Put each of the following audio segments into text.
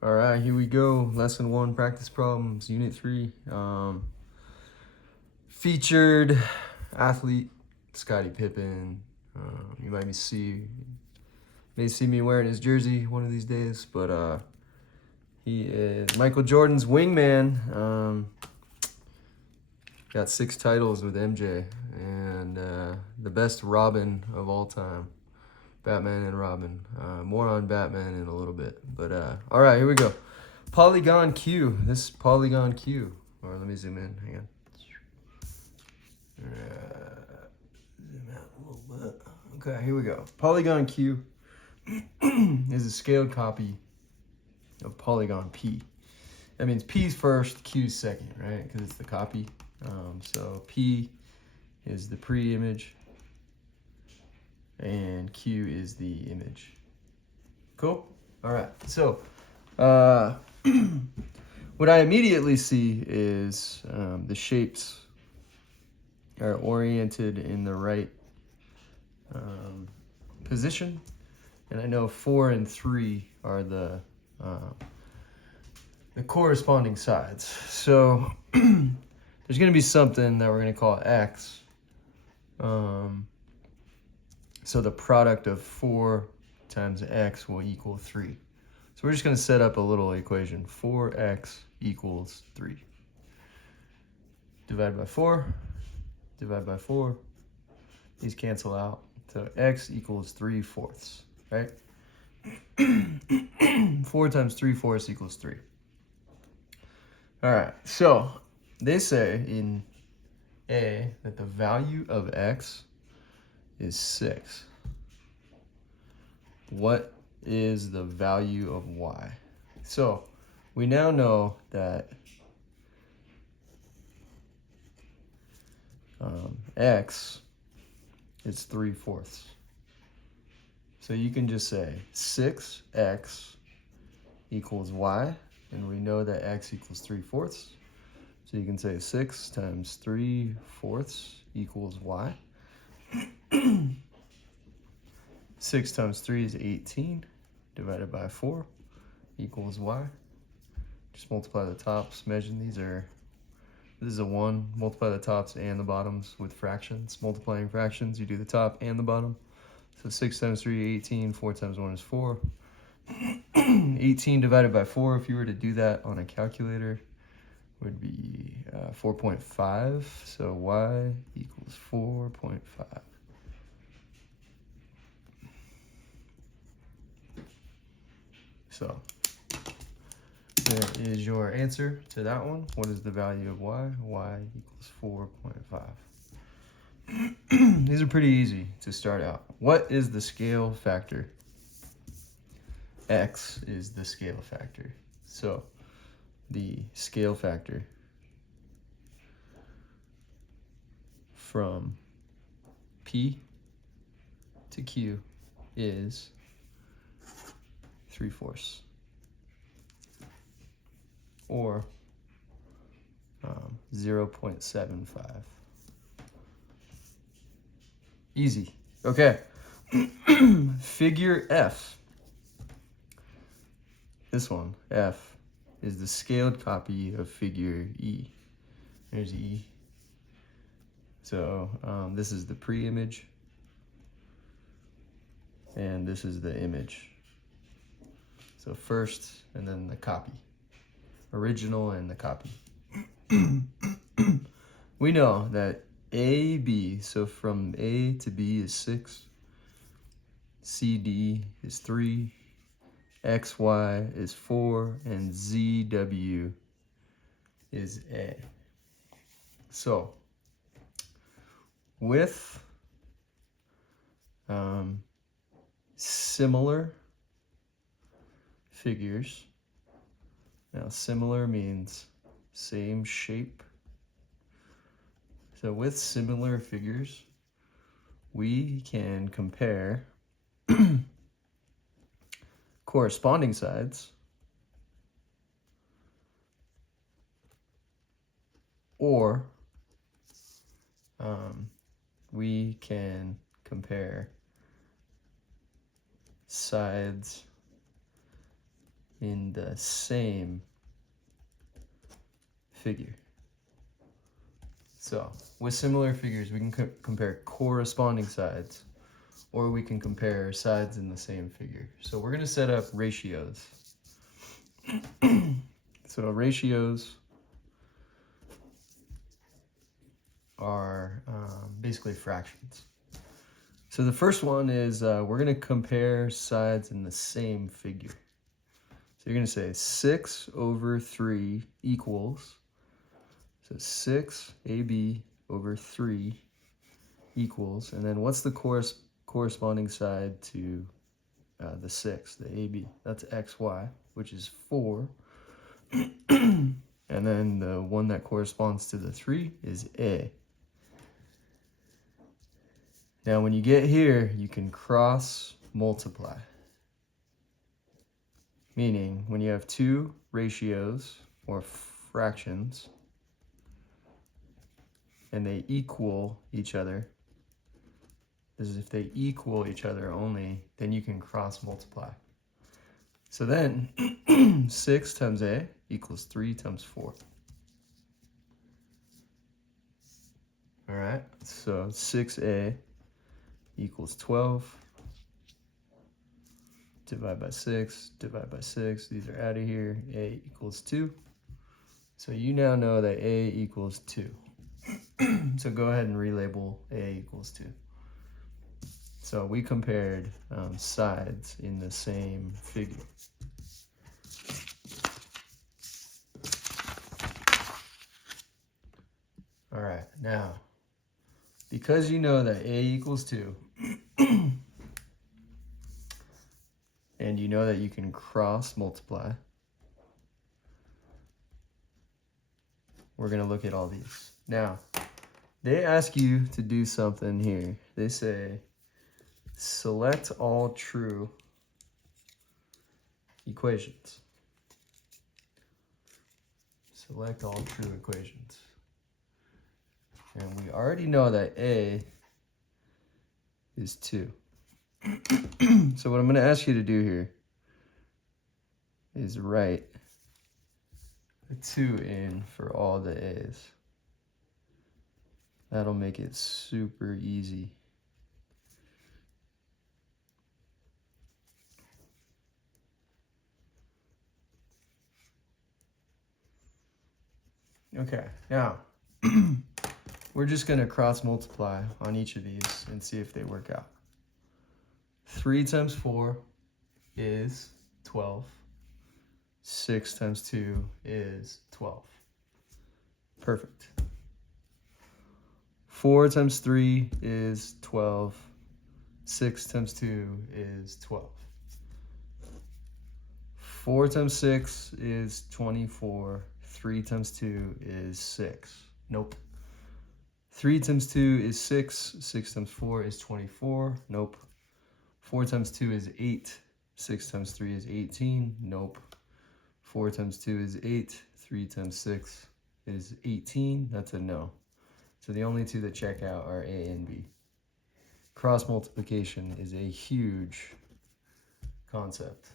All right, here we go. Lesson 1, practice problems, unit 3. Featured athlete, Scottie Pippen. You may see me wearing his jersey one of these days, but he is Michael Jordan's wingman. Got 6 titles with MJ, and the best Robin of all time. Batman and Robin. More on Batman in a little bit. But all right, here we go. Polygon Q. This is Polygon Q. Or let me zoom in. Hang on. Zoom out a little bit. Okay, here we go. Polygon Q is a scaled copy of polygon P. That means P's first, Q's second, right? Because it's the copy. So P is the pre-image, and Q is the image. Cool? All right. So what I immediately see is the shapes are oriented in the right position, and I know 4 and 3 are the corresponding sides. So there's going to be something that we're going to call x. So the product of 4 times x will equal 3. So we're just going to set up a little equation. 4x equals 3. Divide by 4. Divide by 4. These cancel out. So x equals 3/4, right? 4 times 3/4 equals 3. All right, so they say in A that the value of x is 6. What is the value of y? So we now know that x is 3/4. So you can just say 6x equals y, and we know that x equals 3/4. So you can say 6 times 3/4 equals y. 6 times 3 is 18, divided by 4 equals y. Just multiply the tops, measure these are, this is a 1, multiply the tops and the bottoms with fractions. Multiplying fractions, you do the top and the bottom. So 6 times 3 is 18, 4 times 1 is 4. 18 divided by 4, if you were to do that on a calculator, would be 4.5. So y equals 4.5. So there is your answer to that one. What is the value of y? Y equals 4.5. These are pretty easy to start out. What is the scale factor? X is the scale factor. So the scale factor from P to Q is 3/4, or 0.75. Easy. Okay. Figure F. This one, F, is the scaled copy of figure E. There's E. So this is the pre-image, and this is the image. So first, and then the copy. Original and the copy. We know that AB, so from A to B is 6, CD is 3, XY is 4, and ZW is A. So with similar figures, now similar means same shape. So with similar figures, we can compare corresponding sides, or we can compare sides in the same figure. So with similar figures, we can compare corresponding sides, or we can compare sides in the same figure. So we're going to set up ratios. So ratios are basically fractions. So the first one is we're going to compare sides in the same figure. So you're going to say 6 over 3 equals, so 6 AB over 3 equals, and then what's the corresponding side to the 6, the AB? That's XY, which is 4. And then the one that corresponds to the 3 is A. Now when you get here, you can cross multiply. Meaning when you have two ratios or fractions and they equal each other, this is if they equal each other only, then you can cross multiply. So then 6 times A equals 3 times 4. All right, so 6A equals 12. Divide by 6, divide by 6. These are out of here. A equals 2. So you now know that A equals 2. So go ahead and relabel A equals 2. So we compared sides in the same figure. All right, now, because you know that A equals 2, and you know that you can cross multiply, we're going to look at all these. Now, they ask you to do something here. They say, select all true equations. Select all true equations. And we already know that A is 2. So what I'm going to ask you to do here is write a 2 in for all the A's. That'll make it super easy. Okay, now we're just going to cross multiply on each of these and see if they work out. 3 times 4 is 12. 6 times 2 is 12. Perfect. 4 times 3 is 12. 6 times 2 is 12. 4 times 6 is 24. 3 times 2 is 6. Nope. 3 times 2 is 6. 6 times 4 is 24. Nope. 4 times 2 is 8. 6 times 3 is 18. Nope. 4 times 2 is 8. 3 times 6 is 18. That's a no. So the only two that check out are A and B. Cross multiplication is a huge concept.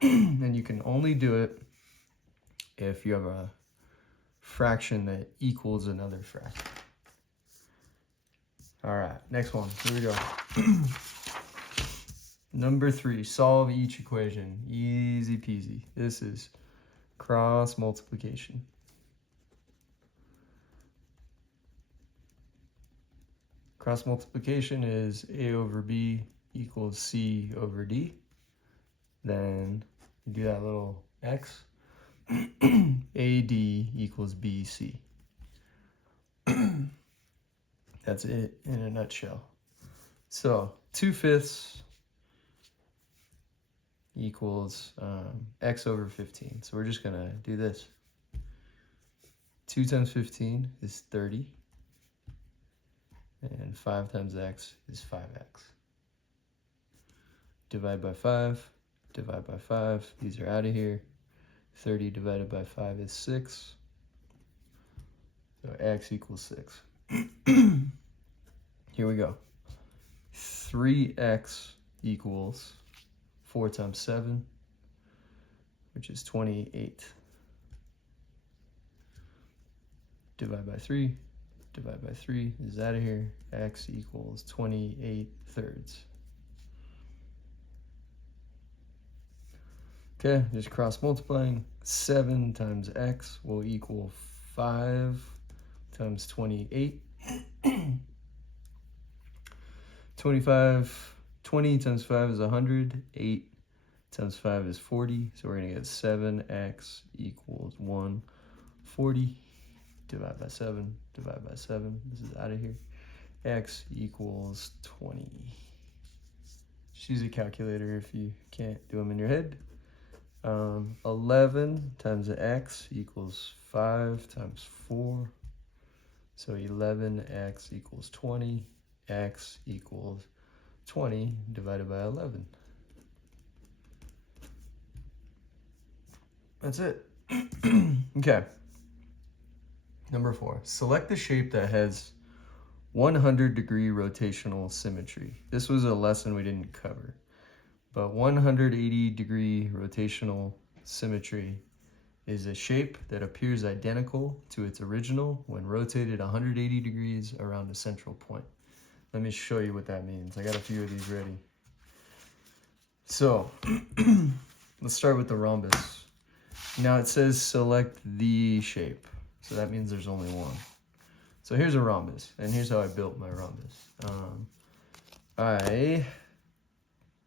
And you can only do it if you have a fraction that equals another fraction. All right, next one. Here we go. Number 3, solve each equation. Easy peasy. This is cross multiplication. Cross multiplication is A over B equals C over D. Then you do that little X. AD equals BC. That's it in a nutshell. So 2/5 equals X over 15. So we're just gonna do this. 2 times 15 is 30. And 5 times X is 5X. Divide by 5, divide by 5. These are out of here. 30 divided by 5 is 6. So X equals 6. Here we go. 3X equals 4 times 7, which is 28. Divide by 3. Divide by 3 is out of here. X equals 28 thirds. Okay, just cross multiplying. 7 times x will equal 5 times 28. 20 times 5 is 100. 8 times 5 is 40. So we're going to get 7x equals 140. Divide by 7. Divide by 7. This is out of here. X equals 20. Just use a calculator if you can't do them in your head. 11 times x equals 5 times 4. So 11x equals 20. X equals 20 divided by 11. That's it. Okay. Number 4. Select the shape that has 100-degree rotational symmetry. This was a lesson we didn't cover. But 180-degree rotational symmetry is a shape that appears identical to its original when rotated 180 degrees around a central point. Let me show you what that means. I got a few of these ready. So, let's start with the rhombus. Now it says select the shape. So that means there's only one. So here's a rhombus, and here's how I built my rhombus. I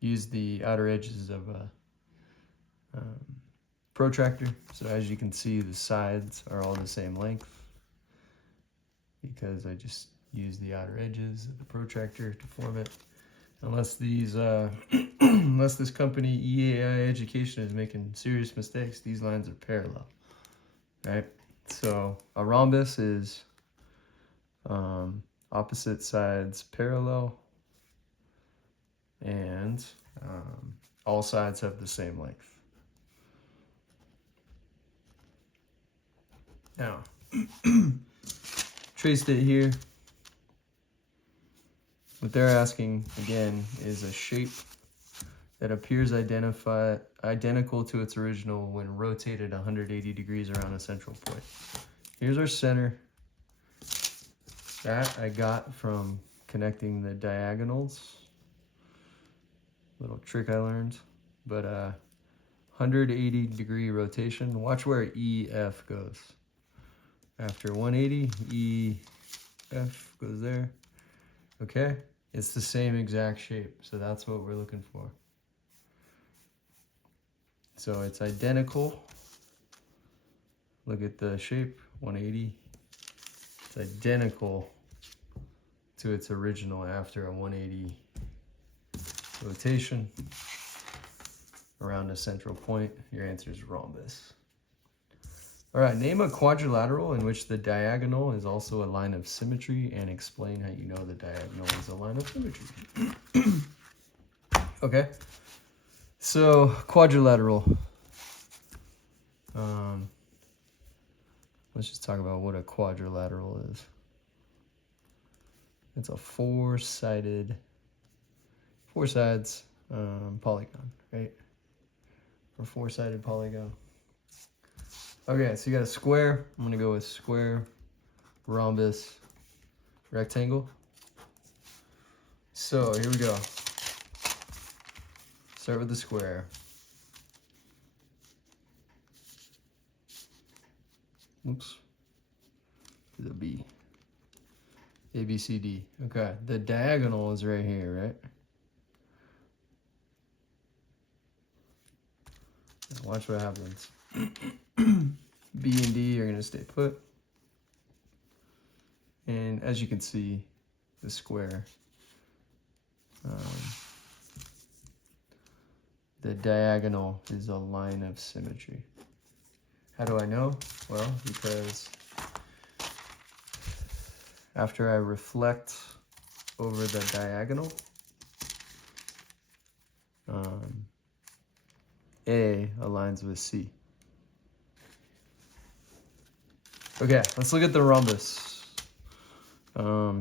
used the outer edges of a protractor. So as you can see, the sides are all the same length because I just used the outer edges of the protractor to form it. Unless these, unless this company EAI Education is making serious mistakes, these lines are parallel, right? So a rhombus is opposite sides parallel, and all sides have the same length. Now, traced it here. What they're asking, again, is a shape that appears identical to its original when rotated 180 degrees around a central point. Here's our center. That I got from connecting the diagonals. Little trick I learned. But 180-degree rotation. Watch where EF goes. After 180, EF goes there. Okay? It's the same exact shape, so that's what we're looking for. So it's identical. Look at the shape, 180. It's identical to its original after a 180 rotation around a central point. Your answer is rhombus. All right, name a quadrilateral in which the diagonal is also a line of symmetry and explain how you know the diagonal is a line of symmetry. Okay, so quadrilateral. Let's just talk about what a quadrilateral is. It's a four sides polygon, right? Or four-sided polygon. Okay, so you got a square. I'm gonna go with square, rhombus, rectangle. So here we go. Start with the square. Oops. The B. A, B, C, D. Okay, the diagonal is right here, right? Watch what happens. B and D are going to stay put. And as you can see, the square, the diagonal is a line of symmetry. How do I know? Well, because after I reflect over the diagonal, A aligns with C. Okay, let's look at the rhombus.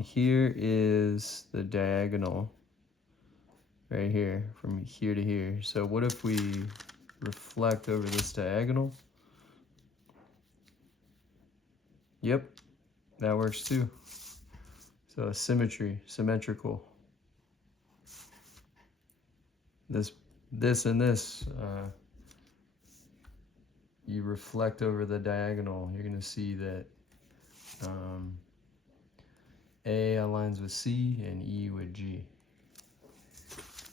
Here is the diagonal right here, from here to here. So what if we reflect over this diagonal. Yep, that works too. So symmetry, symmetrical. This and this, you reflect over the diagonal. You're gonna see that A aligns with C and E with G.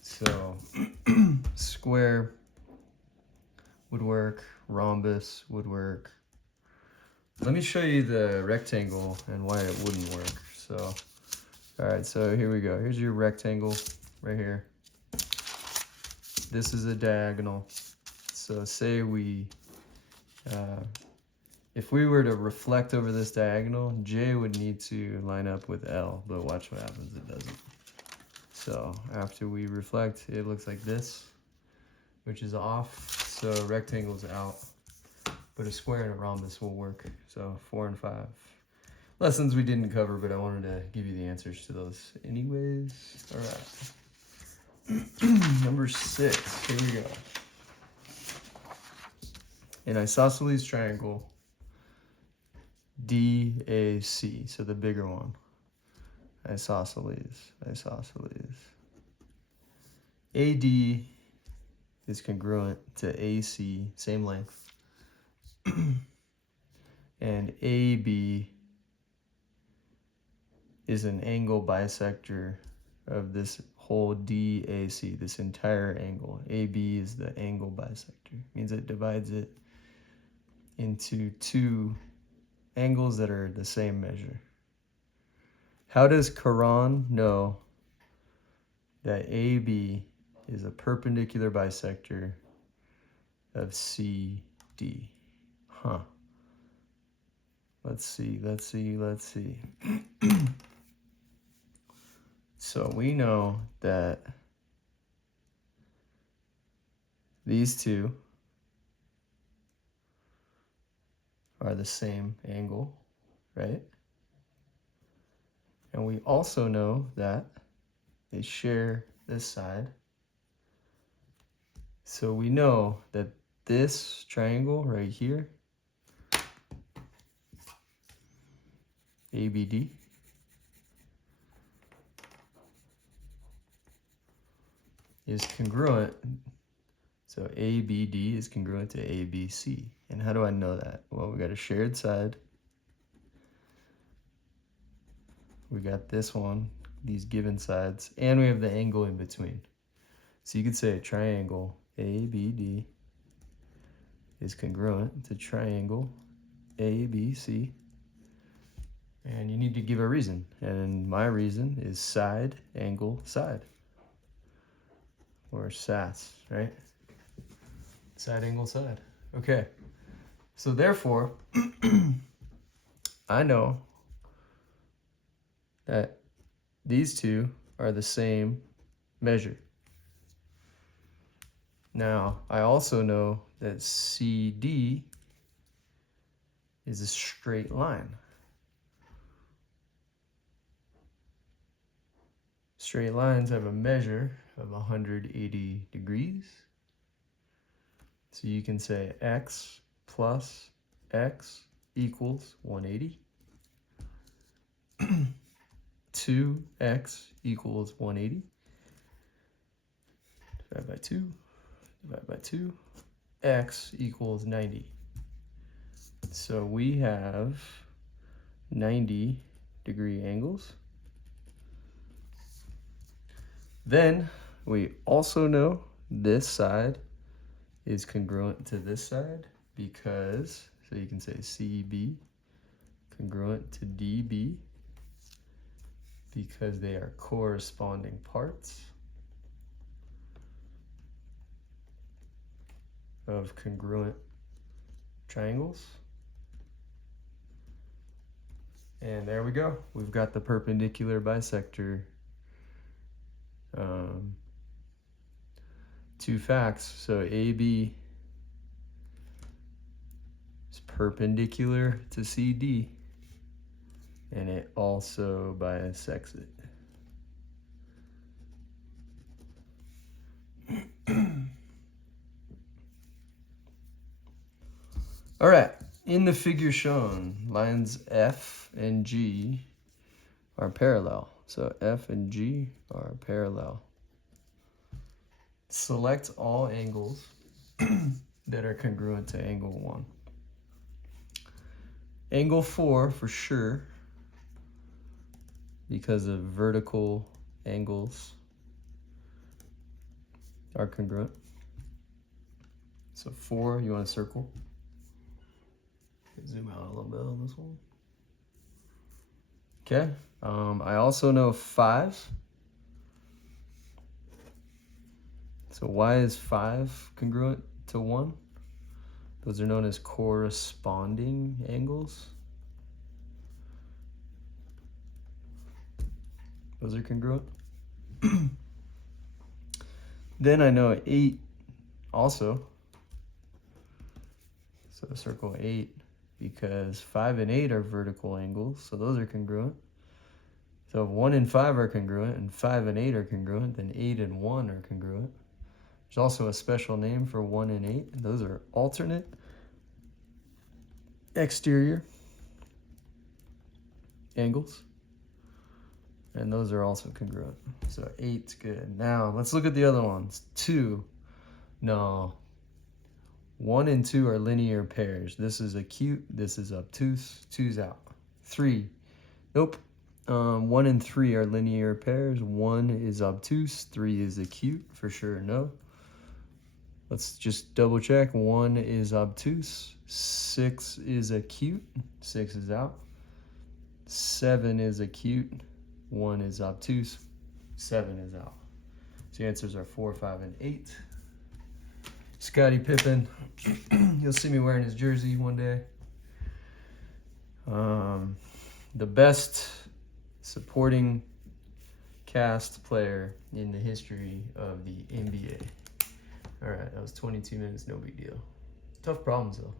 So square would work, rhombus would work. Let me show you the rectangle and why it wouldn't work. So, all right, so here we go. Here's your rectangle right here. This is a diagonal. So say if we were to reflect over this diagonal, J would need to line up with L, but watch what happens, it doesn't. So after we reflect, it looks like this, which is off, so rectangle's out, but a square and a rhombus will work. So 4 and 5. Lessons we didn't cover, but I wanted to give you the answers to those anyways. All right. Number 6, here we go. An isosceles triangle, DAC, so the bigger one. Isosceles. AD is congruent to AC, same length. And AB is an angle bisector of this whole DAC, this entire angle. AB is the angle bisector. Means it divides it into two angles that are the same measure. How does Caron know that AB is a perpendicular bisector of CD? Huh. Let's see. So we know that these two are the same angle, right? And we also know that they share this side. So we know that this triangle right here, ABD, is congruent. So ABD is congruent to ABC. And how do I know that? Well, we got a shared side. We got this one, these given sides, and we have the angle in between. So you could say a triangle ABD is congruent to triangle ABC. And you need to give a reason. And my reason is side, angle, side. Or SAS, right? Side, angle, side. Okay. So therefore, I know that these two are the same measure. Now, I also know that CD is a straight line. Straight lines have a measure of 180 degrees. So you can say x plus x equals 180. 2x equals 180. Divide by 2. Divide by 2. X equals 90. So we have 90-degree angles. Then we also know this side is congruent to this side because, so you can say CB congruent to DB because they are corresponding parts of congruent triangles. And there we go. We've got the perpendicular bisector. Two facts. So AB is perpendicular to CD, and it also bisects it. All right, in the figure shown, lines F and G are parallel. So F and G are parallel. Select all angles that are congruent to angle 1. Angle 4 for sure, because of vertical angles are congruent. So 4, you want to circle. Zoom out a little bit on this one. Okay, I also know 5. So why is 5 congruent to 1? Those are known as corresponding angles. Those are congruent. Then I know 8 also. So circle 8, because 5 and 8 are vertical angles, so those are congruent. So if 1 and 5 are congruent and 5 and 8 are congruent, then 8 and 1 are congruent. There's also a special name for 1 and 8. Those are alternate exterior angles. And those are also congruent. So 8's good. Now let's look at the other ones. 2. No. 1 and 2 are linear pairs. This is acute, this is obtuse, 2's out. 3. Nope. 1 and 3 are linear pairs. 1 is obtuse, 3 is acute, for sure, no. Let's just double check. 1 is obtuse, 6 is acute, 6 is out. 7 is acute, 1 is obtuse, 7 is out. So the answers are 4, 5, and 8. Scottie Pippen, you'll see me wearing his jersey one day. The best supporting cast player in the history of the NBA. All right, that was 22 minutes, no big deal. Tough problems though.